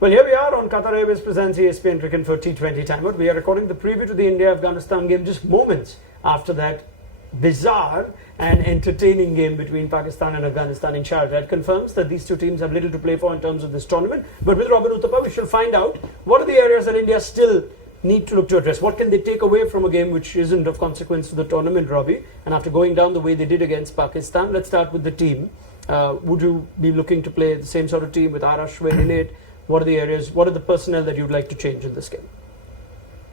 Well, here we are on Qatar Airways presents ESPN Cricinfo T20 timeout. We are recording the preview to the India-Afghanistan game just moments after that bizarre and entertaining game between Pakistan and Afghanistan in Chahar. That confirms that these two teams have little to play for in terms of this tournament. But with Robin Uthappa, we shall find out what are the areas that India still need to look to address. What can they take away from a game which isn't of consequence to the tournament, Robbie? And after going down the way they did against Pakistan, let's start with the team. Would you be looking to play the same sort of team with Ashwin in it? What are the areas, what are the personnel that you'd like to change in this game?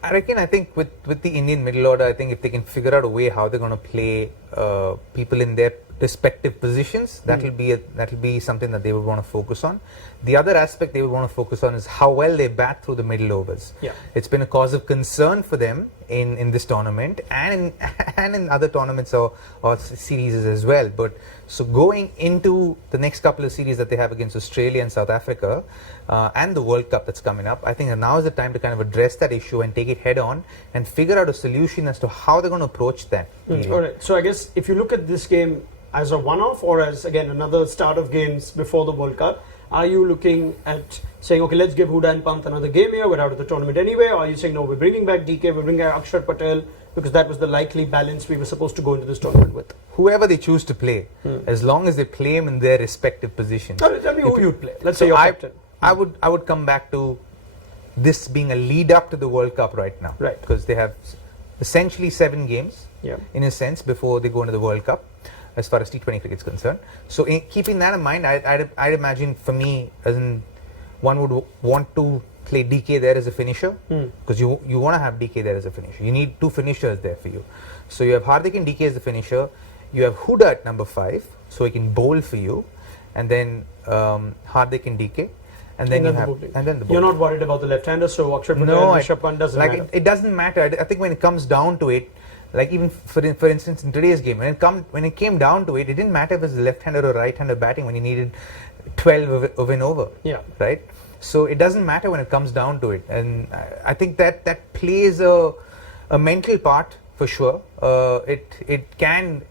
I think with the Indian middle order, I think if they can figure out a way how they're going to play people in their respective positions, that'll be something that they would want to focus on. The other aspect they would want to focus on is how well they bat through the middle overs. Yeah. It's been a cause of concern for them in this tournament and in other tournaments or series as well. But so going into the next couple of series that they have against Australia and South Africa and the World Cup that's coming up, I think that now is the time to kind of address that issue and take it head on and figure out a solution as to how they're going to approach that. All right. So I guess if you look at this game as a one-off or as, again, another start of games before the World Cup, are you looking at saying, okay, let's give Huda and Pant another game here, we're out of the tournament anyway, or are you saying, no, we're bringing back DK, we're bringing back Akshar Patel, because that was the likely balance we were supposed to go into this tournament with? Whoever they choose to play, as long as they play him in their respective positions. Tell me who you'd play. Let's say your captain. I would come back to this being a lead up to the World Cup right now. Right. Because they have essentially 7 games, in a sense, before they go into the World Cup, as far as T20 cricket is concerned. So keeping that in mind, I'd imagine for me, as in one would want to play DK there as a finisher, because you want to have DK there as a finisher. You need 2 finishers there for you. So you have Hardik and DK as the finisher. You have Huda at number 5, so he can bowl for you, and then Hardik and DK. And then the bowling. You're not worried about the left-hander, so Akshar Patel and Rishabh Pant doesn't matter. It doesn't matter. I think when it comes down to it, like even for instance in today's game, when it came down to it, it didn't matter if it was left-hander or right-hander batting when you needed 12 of an over. Yeah. Right. So it doesn't matter when it comes down to it, and I think that plays a mental part for sure. It can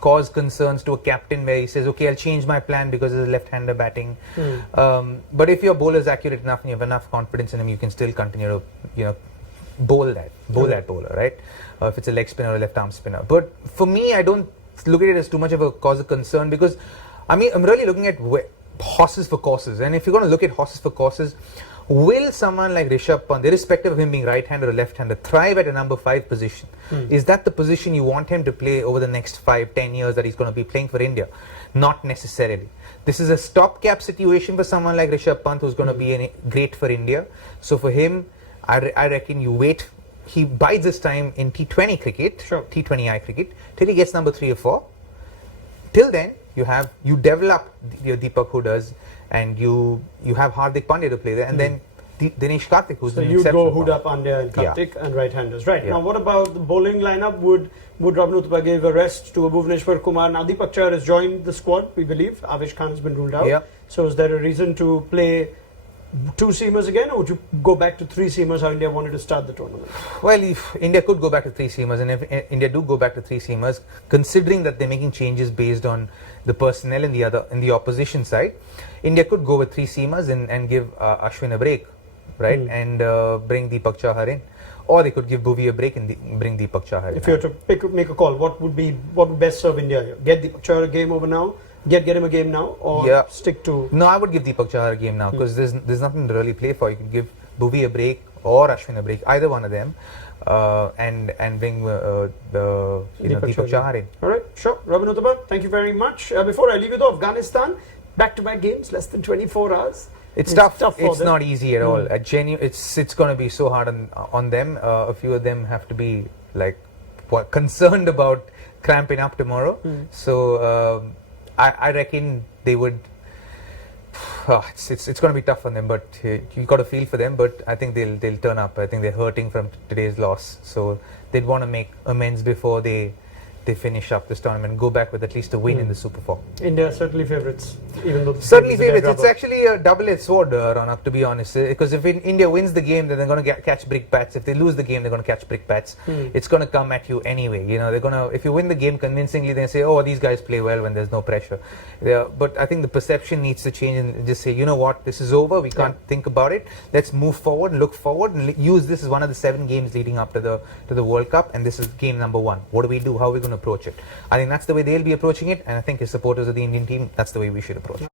cause concerns to a captain where he says, okay, I'll change my plan because there's a left-hander batting. But if your bowler is accurate enough and you have enough confidence in him, you can still continue to bowl that bowler, right? If it's a leg spinner or a left arm spinner. But for me, I don't look at it as too much of a cause of concern, because I'm really looking at horses for courses. And if you're going to look at horses for courses, will someone like Rishabh Pant, irrespective of him being right-hander or left-hander, thrive at a number 5 position? Is that the position you want him to play over the next 5-10 years that he's going to be playing for India? Not necessarily. This is a stopgap situation for someone like Rishabh Pant, who's going to be great for India. So for him, I reckon you wait. He bides his time in T20 cricket, T20I cricket, till he gets number 3 or 4. Till then, you develop your Deepak Hudas, and you have Hardik Pandya to play there, and then Dinesh Karthik, who's the exception. So you go Huda, Pandya and Karthik and right-handers. Right. Now what about the bowling lineup? Would Robin Uthappa give a rest to a Bhuvneshwar Kumar? Now Deepak Chahar has joined the squad, we believe. Avesh Khan has been ruled out. Yeah. So is there a reason to play 2 seamers again, or would you go back to 3 seamers how India wanted to start the tournament? Well, if India could go back to 3 seamers, and if India do go back to 3 seamers, considering that they're making changes based on the personnel in the opposition side, India could go with 3 seamers and give Ashwin a break, right, and bring Deepak Chahar in, or they could give Bhuvi a break and bring Deepak Chahar in. If you were to make a call, what would best serve India here? Get Deepak Chahar a game over now, get him a game now, or stick to? No, I would give Deepak Chahar a game now, because there's nothing to really play for. You can give Bhuvi a break or Ashwin a break, either one of them, and bring Deepak Chahar in. All right, sure. Robin Uthappa, thank you very much. Before I leave you though, Afghanistan, back-to-back games, less than 24 hours. It's tough. It's not easy at all. It's going to be so hard on them. A few of them have to be concerned about cramping up tomorrow. So I reckon they would. It's going to be tough on them, but you got to feel for them. But I think they'll turn up. I think they're hurting from today's loss, so they'd want to make amends before they they finish up this tournament and go back with at least a win in the Super 4. India are certainly favourites, even though Certainly it's a dead favourites. It's rubber. actually a double-edged sword, Ronak, to be honest. Because if India wins the game, then they're going to catch brick bats. If they lose the game, they're going to catch brick bats. It's going to come at you anyway. You know, they're going to. If you win the game convincingly, they say, "Oh, these guys play well when there's no pressure." But I think the perception needs to change and just say, "You know what? This is over. We can't think about it. Let's move forward, look forward, and use this as one of the 7 games leading up to the World Cup. And this is game number 1. What do we do? How are we going to approach it?" I think that's the way they'll be approaching it, and I think as supporters of the Indian team, that's the way we should approach it.